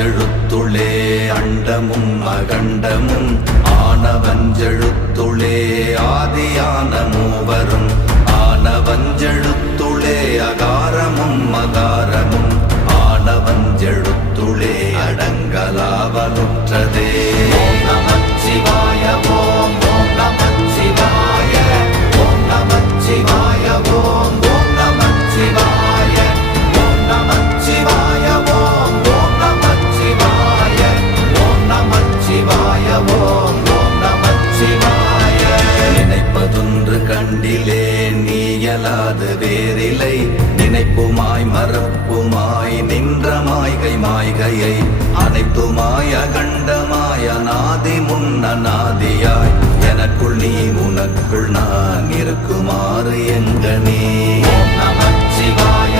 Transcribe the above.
ஆனவஞ்செழுத்துளே அண்டமும் அகண்டமும் ஆனவஞ்செழுத்துளே ஆதியான மூவரும் ஆனவஞ்செழுத்துளே அகாரமும் மகாரமும் ஆனவஞ்செழுத்துளே அடங்கலாவலுற்றதே. ஓம் நமச்சிவாய ஓம் ஓம் நமச்சிவாய ஓம் நமச்சிவாய ஓம் ஓம் நமச்சிவாய ஓம் நமச்சிவாய ஓம் ஓம் நமச்சிவாய ஓம் நமச்சிவாய ஓம் ஓம் நமச்சிவாய. நினைப்பதொன்று கண்டிலே நீயலாது வேறில்லை நினைப்புமாய் மறப்புமாய் நின்ற மாய்கை மாய்கையை அனைத்துமாய் அகண்டமாய் அநாதி முன்னநாதியாய் எனக்குள் நீ உனக்குள் நான் இருக்குமாறு எங்கனே. ஓம் நமச்சிவாய